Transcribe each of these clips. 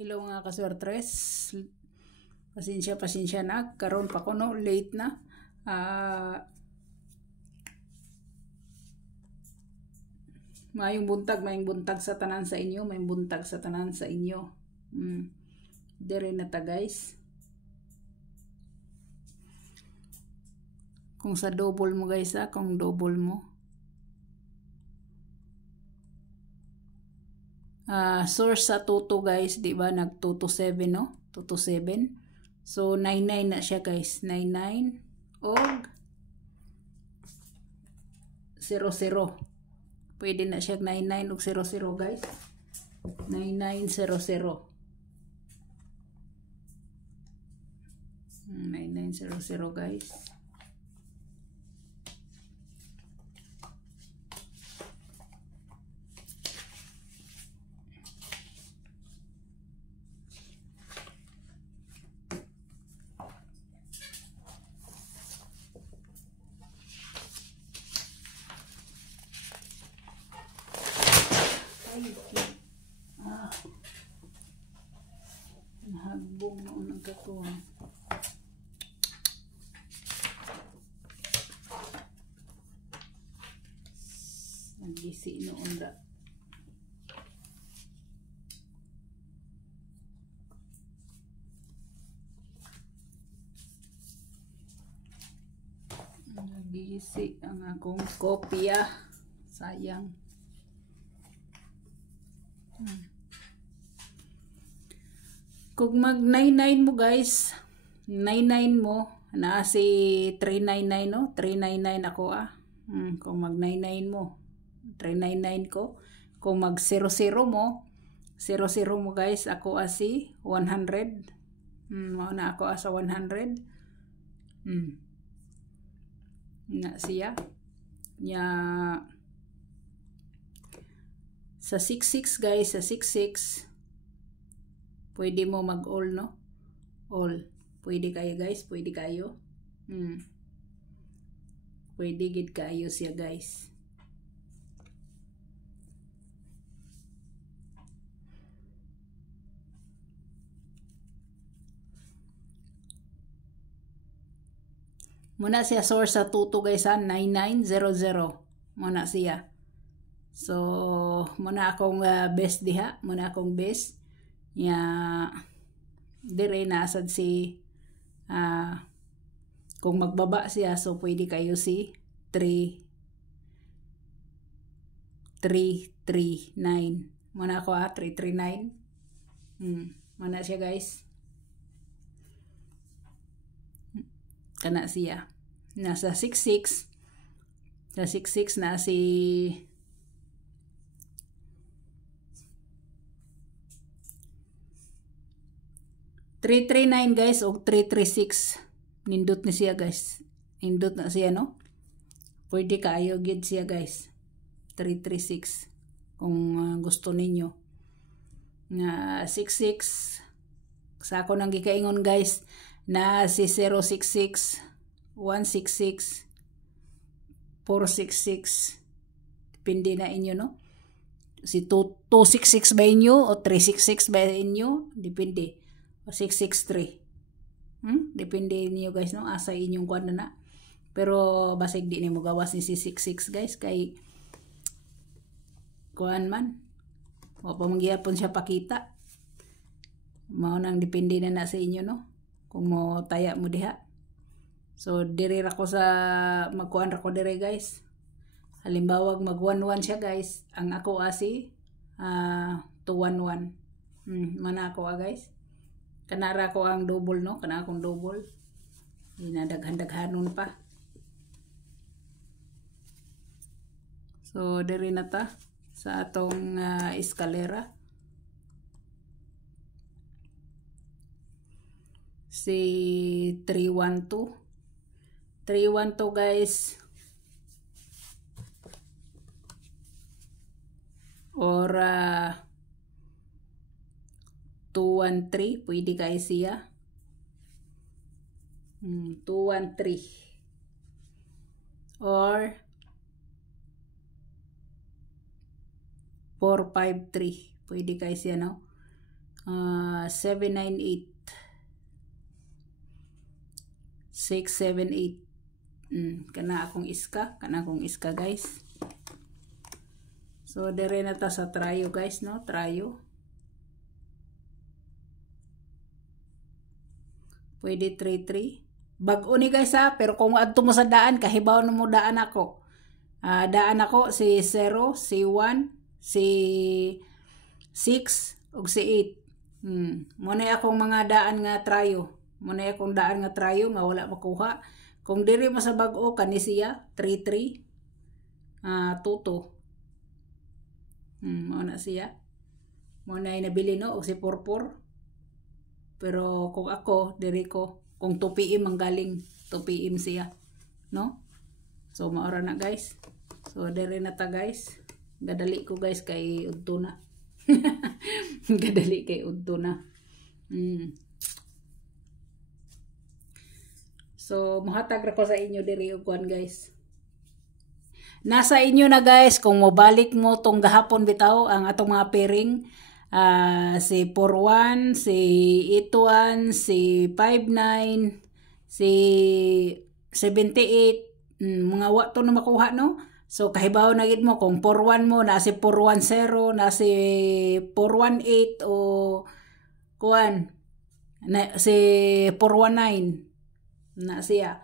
Hello nga kaswertres. Pasensya na. Karon pa ko no, late na. Mayong buntag sa tanan sa inyo. Mayong buntag sa tanan sa inyo. Dire na ta guys. Kung sa double mo guys kung double mo. Source sa 2 guys, di ba? Nag 2 to 7 no? 2 to 7. So 99 na siya guys. 99 o 00. Pwede na siya 99 o 00 guys. 9900. 9900 guys. Nahagbong noon ang katuwa. Nagisi noon da. Nagisi ang akong kopya. Sayang. Kung mag 99 mo guys, 99 mo, na si 399 no, 399 ako kung mag 99 mo, 399 ko. Kung mag 00 mo, 00 mo guys, ako si 100. Mauna ako sa 100. Na siya. Nya sa 66 guys, sa 66 pwede mo mag-all no? All. Pwede kayo guys, pwede kayo. Pwede gid kayo siya guys. Muna siya source sa 2 guys 9900. Muna siya. So, muna akong best diha. Muna akong best. Dire nasad si kung magbaba siya, so pwede kayo si 339. Muna ako 339. Muna siya guys. Kana siya. Nasa 66. Sa 66 na si 339 guys o 336. Nindot na siya guys. Nindot na siya no. Pwede kayo gid siya guys. 336 kung gusto ninyo. Na 66 sa ako nang gikaingon guys na si 066, 166, 466. Depende na inyo no. Si 266 ba inyo o 366 ba inyo? Depende. 663. Depende niyo guys no, asa inyong kuan na. Pero basig di nimo gawas ni si 66 guys kay kuan man. O pa mangyapon siya pakita. Mao nang depende na sa inyo no. Kung mo taya mo diha. So dire ra ko sa magkuan ra ko dire guys. Halimbawa mag 11 siya guys. Ang ako asi 211. Mana ako guys. Kanara ko ang double no, kana akong double. Dinadaghan-daghanon pa. So diri na ta sa atong eskalera. Si 312. 312 guys. Or 213, pwede kayo siya. 213. Or 453, pwede kayo siya no. 798 678. Kana akong iska guys. So dire na ta sa trayo guys, no? Trayo. Pwede 3-3. Bag-o ni guys ha, pero kung adto mo sa daan, kahibaw na mo daan ako. Daan ako si 0, si 1, si 6, ug si 8. Muna akong mga daan nga trayo. Muna akong daan nga trayo nga wala makuha. Kung diri mo sa bag-o, kani siya 3-3, 2-2. Muna siya. Muna ay nabili no, og si 4-4. Pero kung ako, diri ko, kung 2 PM ang galing, 2 PM siya. No? So, maura na guys. So, diri na ta guys. Gadali ko guys kay udto na. Gadali kay udto na. So, muhatag ra ko sa inyo diri og kuan guys. Nasa inyo na guys kung mobalik mo tong gahapon bitaw ang atong mga pairing. Si 4-1, si 8-1, si 5-9, si 78, mga wato na makuha no. So kahibaw na gid mo kung 4-1 mo na si 4-1-0, na si 4-1-8 o kuan na si 4-1-9 na siya.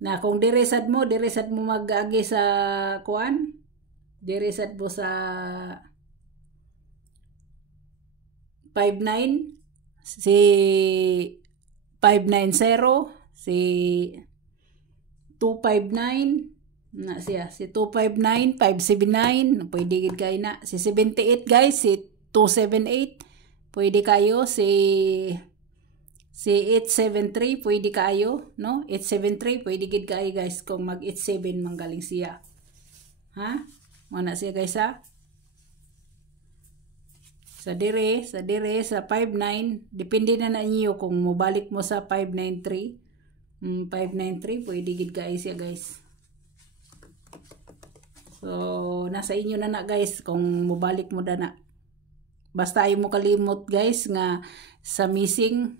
Na kung diresad mo mag-agi sa kuan, diresad mo sa 5-9, si 5-9-0, si 2-5-9, na siya, si 2-5-9, 5-7-9, pwede gid kay na. Si 78 guys, si 2-7-8, pwede kayo. Si 8-7-3, pwede kayo, no? 8-7-3, pwede gid kayo guys, kung mag 8-7 manggaling siya. Ha? Muna siya guys ha? Sa dire sa 5-9, depende na ninyo kung mobalik mo sa 5-9-3. 5-9-3, pwede gid kayo siya guys. So, nasa inyo na guys kung mobalik mo na. Basta ayaw mo kalimot guys nga sa missing,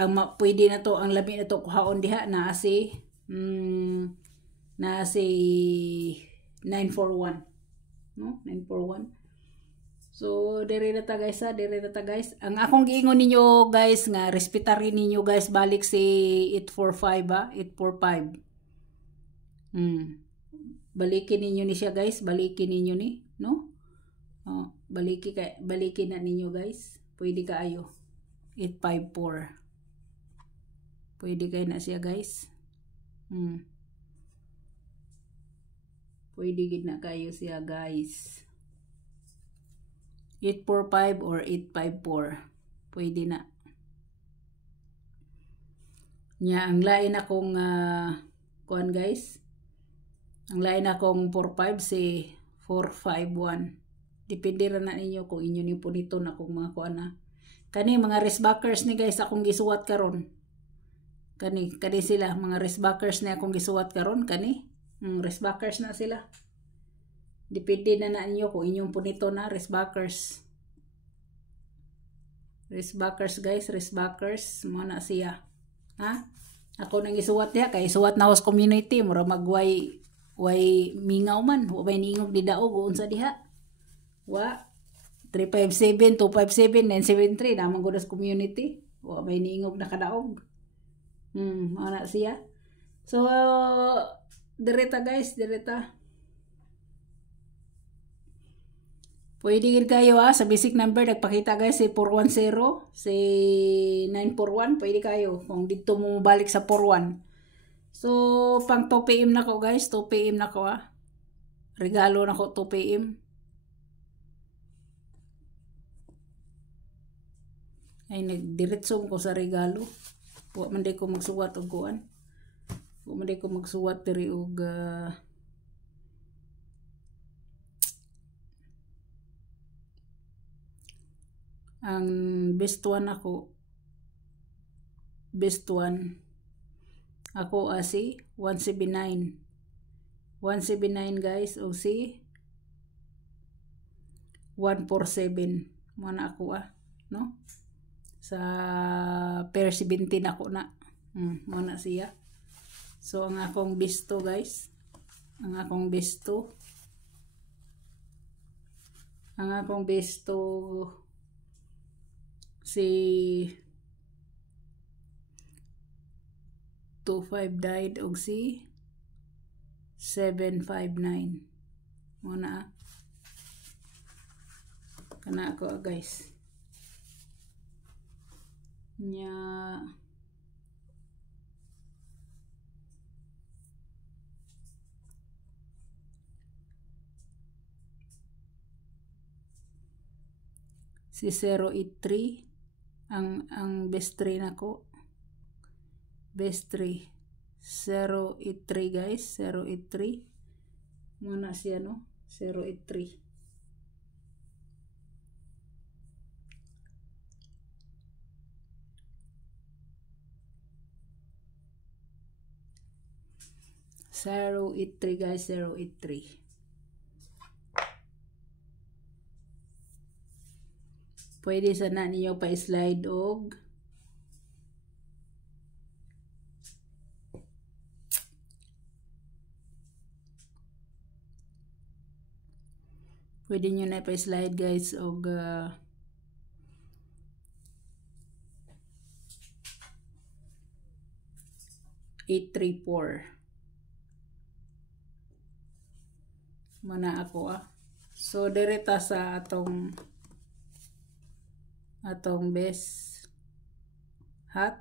ang pwede na to, ang labi na to kuhaon diha na si 941, no? 941. So dire na ta guys ha, dire na ta guys. Ang akong giingon ninyo guys nga respetarin ninyo guys balik si 845 ha, 845. Balikin ninyo ni siya guys, balikin ninyo ni, no? Balikin na ninyo guys. Pwede kaayo 854. Pwede kayo na siya guys. Pwede gid na kayo siya guys. 845 or 854. Pwede na. Nya ang lain akong kuan guys. Ang lain akong 45 si 451. Depende ra na ninyo kung inyo ni punito na kung mga kuan na. Kani mga wristbackers ni guys akong gisuwat karon. Kani sila mga wristbackers na akong gisuwat karon kani. Wristbackers na sila. Depende na ninyo kung inyong punito na wristbackers. Wristbackers guys, wristbackers mo na siya. Ha? Ako nang isuwat niya kay isuwat na host community mura magway mingaw man, wa may ningog di daog unsa diha. Wa 357 257 973 namang godas community. Wa may ningog na kadaog. Ana siya. So direta guys, direta. Pwede gid kayo ha, sa basic number nagpakita guys si 410, si 941, pwede kayo kung dito mo balik sa 41. So pang 2 PM na ko guys, 2 PM na ko ha. Regalo na ko 2 PM. Ay nagdiretso ko sa regalo. Wa man day ko magsuwat og kuan. Wa man day ko magsuwat diri og ang best one ako. Best one. Ako si 179. 179 guys o si 147. Muna ako no? Sa pair 17 ako na. Mo na siya. So ang akong besto guys, ang akong besto si 25 died og si 759 muna kana ako guys nya si 083 ang best 3 nako, best 3 083 guys, 083 muna siya no, 083 083 guys, 083 pwede sana ninyo pa-slide og pwede nyo na pa-slide guys og 834 mana ako so direta sa atong best hat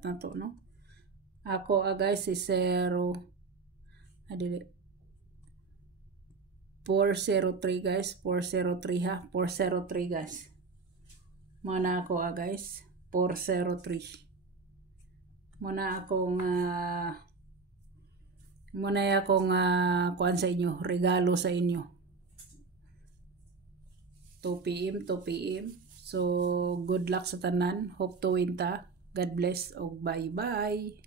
na to no ako guys si 0 adili 403 guys, 403 ha, 403 guys mana ako guys 403 muna akong kuan sa inyo, regalo sa inyo 2 PM. So, good luck sa tanan. Hope to win ta. God bless. O bye-bye.